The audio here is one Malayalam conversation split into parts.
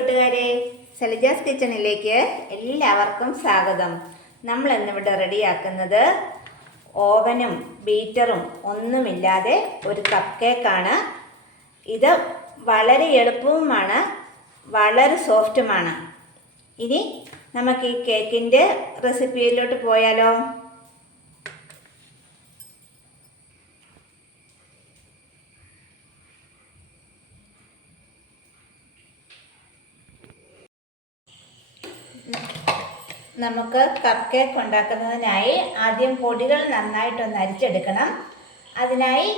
കൂട്ടുകാരെ സെലജാസ് കിച്ചണിലേക്ക് എല്ലാവർക്കും സ്വാഗതം. നമ്മൾ ഇന്നിവിടെ റെഡിയാക്കുന്നത് ഓവനും ബീറ്ററും ഒന്നുമില്ലാതെ ഒരു കപ്പ് കേക്കാണ് ഇത് വളരെ എളുപ്പവുമാണ് വളരെ സോഫ്റ്റുമാണ്. ഇനി നമുക്ക് ഈ കേക്കിന്റെ റെസിപ്പിയിലോട്ട് പോയാലോ? നമുക്ക് കപ്പ് കേക്ക് ഉണ്ടാക്കുന്നതിനായി ആദ്യം പൊടികൾ നന്നായിട്ടൊന്ന് അരിച്ചെടുക്കണം. അതിനായി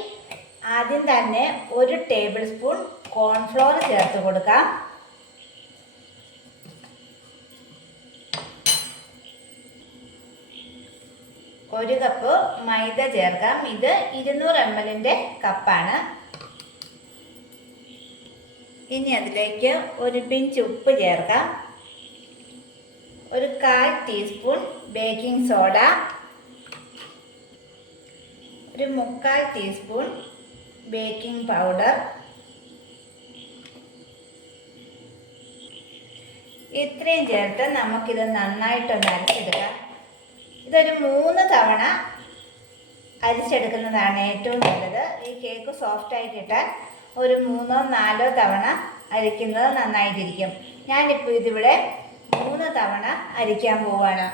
ആദ്യം തന്നെ ഒരു ടേബിൾ സ്പൂൺ കോൺഫ്ലോർ ചേർത്ത് കൊടുക്കാം. ഒരു കപ്പ് മൈദ ചേർക്കാം. ഇത് ഇരുന്നൂറ് എം എല്ലിന്റെ കപ്പാണ് ഇനി അതിലേക്ക് ഒരു പിഞ്ച് ഉപ്പ് ചേർക്കാം. ഒരു കാൽ ടീസ്പൂൺ ബേക്കിംഗ് സോഡ ഒരു മുക്കാൽ ടീസ്പൂൺ ബേക്കിംഗ് പൗഡർ. ഇത്രയും ചേർത്ത് നമുക്കിത് നന്നായിട്ടൊന്ന് അരിച്ചെടുക്കാം. ഇതൊരു മൂന്ന് തവണ അരിച്ചെടുക്കുന്നതാണ് ഏറ്റവും നല്ലത്. ഈ കേക്ക് സോഫ്റ്റായി കിട്ടാൻ ഒരു മൂന്നോ നാലോ തവണ അരിക്കുന്നത് നന്നായിട്ടിരിക്കും. ഞാനിപ്പോൾ ഇതിവിടെ മൂന്ന് തവണ അരിക്കാൻ പോവാണ്.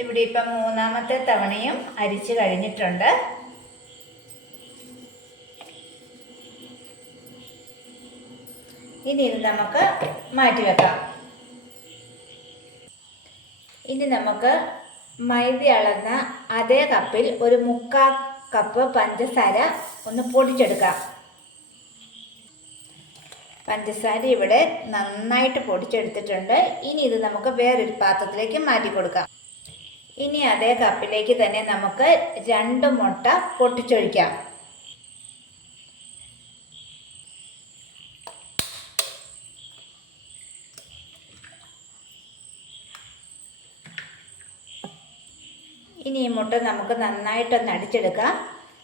ഇവിടെ ഇപ്പം മൂന്നാമത്തെ തവണയും അരിച്ചു കഴിഞ്ഞിട്ടുണ്ട്. ഇനി ഇത് നമുക്ക് മാറ്റി വെക്കാം. ഇനി നമുക്ക് മൈദ അളന്ന അതേ കപ്പിൽ ഒരു മുക്കാ കപ്പ് പഞ്ചസാര ഒന്ന് പൊടിച്ചെടുക്കാം. പഞ്ചസാര ഇവിടെ നന്നായിട്ട് പൊടിച്ചെടുത്തിട്ടുണ്ട്. ഇനി ഇത് നമുക്ക് വേറൊരു പാത്രത്തിലേക്ക് മാറ്റി കൊടുക്കാം. ഇനി അതേ കപ്പിലേക്ക് തന്നെ നമുക്ക് രണ്ട് മുട്ട പൊട്ടിച്ചൊഴിക്കാം. ഇനി ഈ മുട്ട നമുക്ക് നന്നായിട്ടൊന്ന് അടിച്ചെടുക്കാം.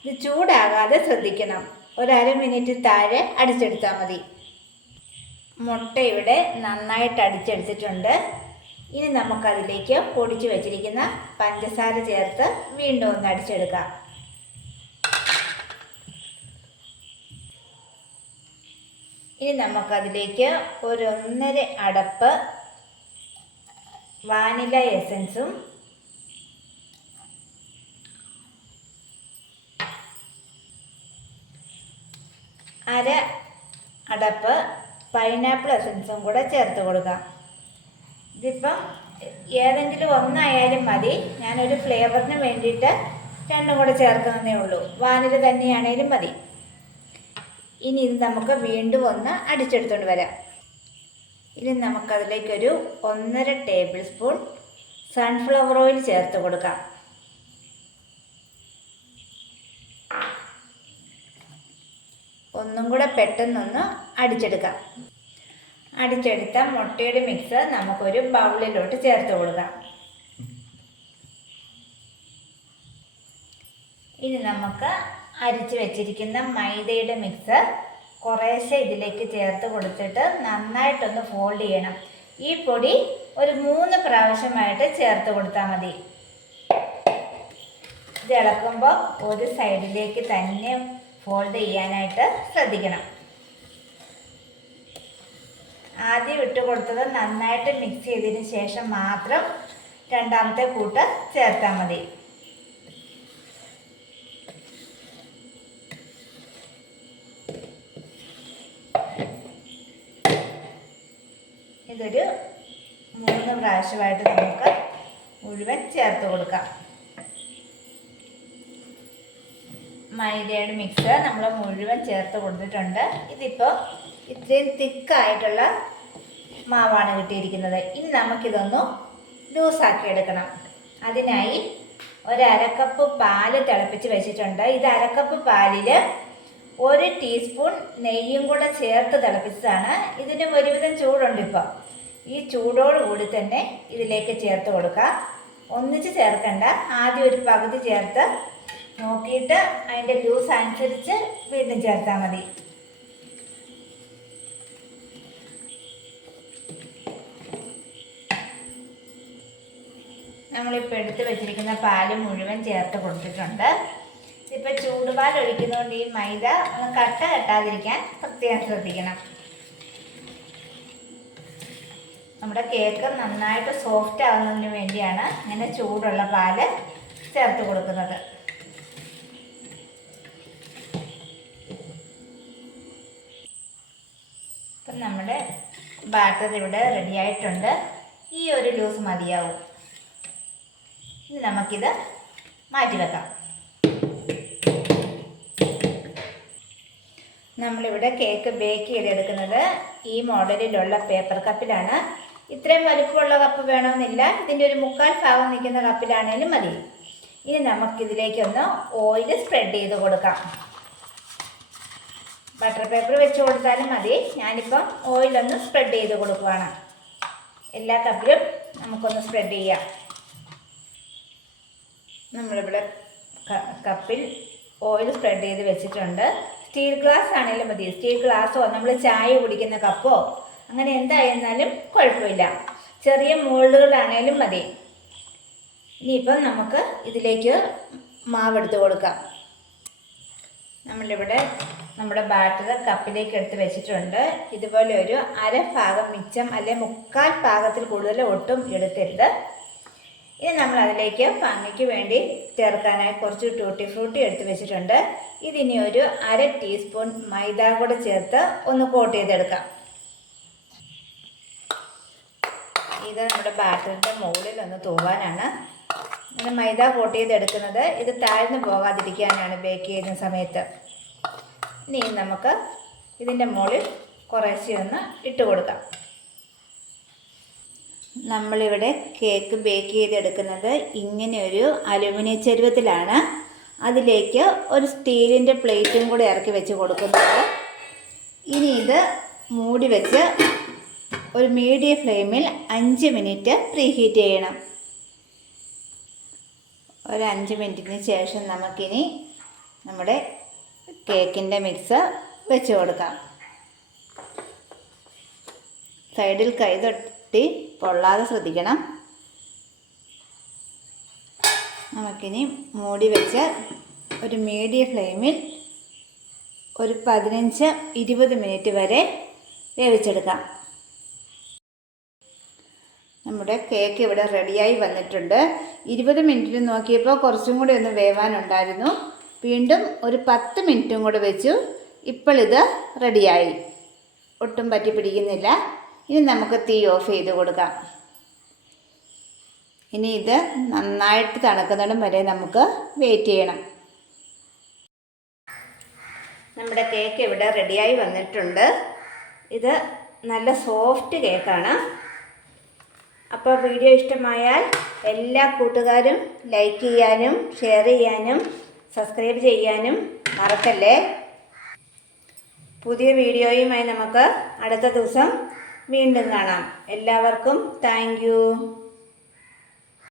ഇത് ചൂടാകാതെ ശ്രദ്ധിക്കണം. ഒരു അര മിനിറ്റ് താഴെ അടിച്ചെടുത്താൽ മതി. മുട്ട ഇവിടെ നന്നായിട്ട് അടിച്ചെടുത്തിട്ടുണ്ട്. ഇനി നമുക്കതിലേക്ക് പൊടിച്ച് വെച്ചിരിക്കുന്ന പഞ്ചസാര ചേർത്ത് വീണ്ടും ഒന്ന് അടിച്ചെടുക്കാം. ഇനി നമുക്കതിലേക്ക് ഒരു ഒന്നര അടപ്പ് വാനില എസൻസും അര അടപ്പ് പൈനാപ്പിൾ എസൻസും കൂടെ ചേർത്ത് കൊടുക്കാം. ഇതിപ്പം ഏതെങ്കിലും ഒന്നായാലും മതി. ഞാനൊരു ഫ്ലേവറിന് വേണ്ടിയിട്ട് രണ്ടും കൂടെ ചേർക്കുന്നതേ ഉള്ളൂ. വാനില തന്നെയാണേലും മതി. ഇനി ഇത് നമുക്ക് വീണ്ടും ഒന്ന് അടിച്ചെടുത്തുകൊണ്ട് വരാം. ഇനി നമുക്കതിലേക്കൊരു ഒന്നര ടേബിൾ സ്പൂൺ സൺഫ്ലവർ ഓയിൽ ചേർത്ത് കൊടുക്കാം ഒന്നും കൂടെ പെട്ടെന്നൊന്ന് അടിച്ചെടുക്കാം. അടിച്ചെടുത്ത മുട്ടയുടെ മിക്സ് നമുക്കൊരു ബൗളിലോട്ട് ചേർത്ത് കൊടുക്കാം. ഇനി നമുക്ക് അരിച്ച് വെച്ചിരിക്കുന്ന മൈദയുടെ മിക്സ് കുറേശ്ശെ ഇതിലേക്ക് ചേർത്ത് കൊടുത്തിട്ട് നന്നായിട്ടൊന്ന് ഫോൾഡ് ചെയ്യണം. ഈ പൊടി ഒരു മൂന്ന് പ്രാവശ്യമായിട്ട് ചേർത്ത് കൊടുത്താൽ മതി. ഇത് ഇളക്കുമ്പോൾ ഒരു സൈഡിലേക്ക് തന്നെ ഫോൾഡ് ചെയ്യാനായിട്ട് ശ്രദ്ധിക്കണം. ആദ്യം ഇട്ട് കൊടുത്തത് നന്നായിട്ട് മിക്സ് ചെയ്തതിന് ശേഷം മാത്രം രണ്ടാമത്തെ കൂട്ട് ചേർത്താൽ മതി. ഇതൊരു മൂന്ന് പ്രാവശ്യമായിട്ട് നമുക്ക് മുഴുവൻ ചേർത്ത് കൊടുക്കാം. മൈദയുടെ മിക്സ് നമ്മൾ മുഴുവൻ ചേർത്ത് കൊടുത്തിട്ടുണ്ട്. ഇതിപ്പോൾ ഇത്രയും തിക്കായിട്ടുള്ള മാവാണ് കിട്ടിയിരിക്കുന്നത്. ഇനി നമുക്കിതൊന്ന് ലൂസാക്കി എടുക്കണം. അതിനായി ഒരു അരക്കപ്പ് പാൽ തിളപ്പിച്ച് വെച്ചിട്ടുണ്ട്. ഇത് അരക്കപ്പ് പാലിൽ ഒരു ടീസ്പൂൺ നെയ്യും കൂടെ ചേർത്ത് തിളപ്പിച്ചതാണ്. ഇതിന് ഒരുവിധം ചൂടുണ്ട് ഇപ്പോൾ ഈ ചൂടോടുകൂടി തന്നെ ഇതിലേക്ക് ചേർത്ത് കൊടുക്കുക ഒന്നിച്ച് ചേർക്കണ്ട. ആദ്യം ഒരു പകുതി ചേർത്ത് നോക്കിയിട്ട് അതിന്റെ ലൂസ് അനുസരിച്ച് വീണ്ടും ചേർത്താൽ മതി. നമ്മളിപ്പോൾ എടുത്ത് വെച്ചിരിക്കുന്ന പാൽ മുഴുവൻ ചേർത്ത് കൊടുത്തിട്ടുണ്ട്. ഇപ്പം ചൂടുപാൽ ഒഴിക്കുന്നതുകൊണ്ട് ഈ മൈദ ഒന്ന് കട്ട കെട്ടാതിരിക്കാൻ പ്രത്യേകം ശ്രദ്ധിക്കണം. നമ്മുടെ കേക്ക് നന്നായിട്ട് സോഫ്റ്റ് ആകുന്നതിന് വേണ്ടിയാണ് ഇങ്ങനെ ചൂടുള്ള പാൽ ചേർത്ത് കൊടുക്കുന്നത്. നമ്മുടെ ബാറ്റർ ഇവിടെ റെഡി ആയിട്ടുണ്ട്. ഈ ഒരു ലൂസ് മതിയാവും. ഇനി നമുക്കിത് മാറ്റി വെക്കാം. നമ്മളിവിടെ കേക്ക് ബേക്ക് ചെയ്തെടുക്കുന്നത് ഈ മോഡലിലുള്ള പേപ്പർ കപ്പിലാണ് ഇത്രയും വലുപ്പമുള്ള കപ്പ് വേണമെന്നില്ല. ഇതിന്റെ ഒരു മുക്കാൽ ഭാഗം നിൽക്കുന്ന കപ്പിലാണേലും മതി. ഇനി നമുക്കിതിലേക്കൊന്ന് ഓയിൽ സ്പ്രെഡ് ചെയ്ത് കൊടുക്കാം. ബട്ടർ പേപ്പർ വെച്ച് കൊടുത്താലും മതി. ഞാനിപ്പം ഓയിലൊന്ന് സ്പ്രെഡ് ചെയ്ത് കൊടുക്കുവാണ്. എല്ലാ കപ്പിലും നമുക്കൊന്ന് സ്പ്രെഡ് ചെയ്യാം. നമ്മളിവിടെ കപ്പിൽ ഓയിൽ സ്പ്രെഡ് ചെയ്ത് വെച്ചിട്ടുണ്ട്. സ്റ്റീൽ ഗ്ലാസ് ആണെങ്കിലും മതി. സ്റ്റീൽ ഗ്ലാസ്സോ നമ്മൾ ചായ കുടിക്കുന്ന കപ്പോ അങ്ങനെ എന്തായിരുന്നാലും കുഴപ്പമില്ല. ചെറിയ മോൾഡുകളാണേലും മതി. ഇനിയിപ്പം നമുക്ക് ഇതിലേക്ക് മാവെടുത്ത് കൊടുക്കാം. നമ്മളിവിടെ നമ്മുടെ ബാറ്റർ കപ്പിലേക്ക് എടുത്ത് വെച്ചിട്ടുണ്ട്. ഇതുപോലെ ഒരു അര ഭാഗം മിച്ചം അല്ലെ മുക്കാൽ ഭാഗത്തിൽ കൂടുതൽ ഒട്ടും എടുക്കരുത്. ഇനി നമ്മൾ അതിലേക്ക് ഭംഗിക്ക് വേണ്ടി ചേർക്കാനായി കുറച്ച് ടൂട്ടി ഫ്രൂട്ടി എടുത്ത് വെച്ചിട്ടുണ്ട്. ഇതിനി ഒരു അര ടീസ്പൂൺ മൈദ കൂടെ ചേർത്ത് ഒന്ന് കോട്ട് ചെയ്തെടുക്കാം. ഇത് നമ്മുടെ ബാറ്ററിന്റെ മുകളിൽ ഒന്ന് തൂവാനാണ്. അങ്ങനെ മൈദ കോട്ട് ചെയ്തെടുക്കുന്നത്. ഇത് താഴ്ന്നു പോകാതിരിക്കാനാണ് ബേക്ക് ചെയ്യുന്ന സമയത്ത്. ഇനി നമുക്ക് ഇതിന്റെ മുകളിൽ കുറേശ്ശെ ഒന്ന് ഇട്ട് കൊടുക്കാം. നമ്മളിവിടെ കേക്ക് ബേക്ക് ചെയ്തെടുക്കുന്നത് ഇങ്ങനെ ഒരു അലുമിനിയം ചെരുവത്തിലാണ്. അതിലേക്ക് ഒരു സ്റ്റീലിന്റെ പ്ലേറ്റും കൂടെ ഇറക്കി വെച്ച് കൊടുക്കുന്നത് ഇനി ഇത് മൂടി വെച്ച് ഒരു മീഡിയം ഫ്ലെയിമിൽ അഞ്ച് മിനിറ്റ് പ്രീഹീറ്റ് ചെയ്യണം. ഒരു അഞ്ച് മിനിറ്റിന് ശേഷം നമുക്കിനി നമ്മുടെ കേക്കിന്റെ മിക്സ് വെച്ച് കൊടുക്കാം. സൈഡിൽ കൈ തൊട്ടി പൊള്ളാതെ ശ്രദ്ധിക്കണം. നമുക്കിനി മൂടി വെച്ച് ഒരു മീഡിയം ഫ്ലെയിമിൽ ഒരു പതിനഞ്ച് ഇരുപത് മിനിറ്റ് വരെ വേവിച്ചെടുക്കാം. നമ്മുടെ കേക്ക് ഇവിടെ റെഡിയായി വന്നിട്ടുണ്ട്. ഇരുപത് മിനിറ്റിൽ നോക്കിയപ്പോൾ കുറച്ചും കൂടി ഒന്ന് വേവാനുണ്ടായിരുന്നു. വീണ്ടും ഒരു പത്ത് മിനിറ്റും കൂടെ വെച്ചു. ഇപ്പോൾ റെഡിയായി. ഒട്ടും പറ്റി പിടിക്കുന്നില്ല. ഇനി നമുക്ക് തീ ഓഫ് ചെയ്ത് കൊടുക്കാം. ഇനി ഇത് നന്നായിട്ട് തണുക്കുന്നിടം വരെ നമുക്ക് വെയിറ്റ് ചെയ്യണം. നമ്മുടെ കേക്ക് ഇവിടെ റെഡിയായി വന്നിട്ടുണ്ട്. ഇത് നല്ല സോഫ്റ്റ് കേക്കാണ്. അപ്പോൾ വീഡിയോ ഇഷ്ടമായാൽ എല്ലാ കൂട്ടുകാരും ലൈക്ക് ചെയ്യാനും ഷെയർ ചെയ്യാനും സബ്സ്ക്രൈബ് ചെയ്യാനും മറക്കല്ലേ? പുതിയ വീഡിയോയുമായി നമുക്ക് അടുത്ത ദിവസം വീണ്ടും കാണാം. എല്ലാവർക്കും താങ്ക്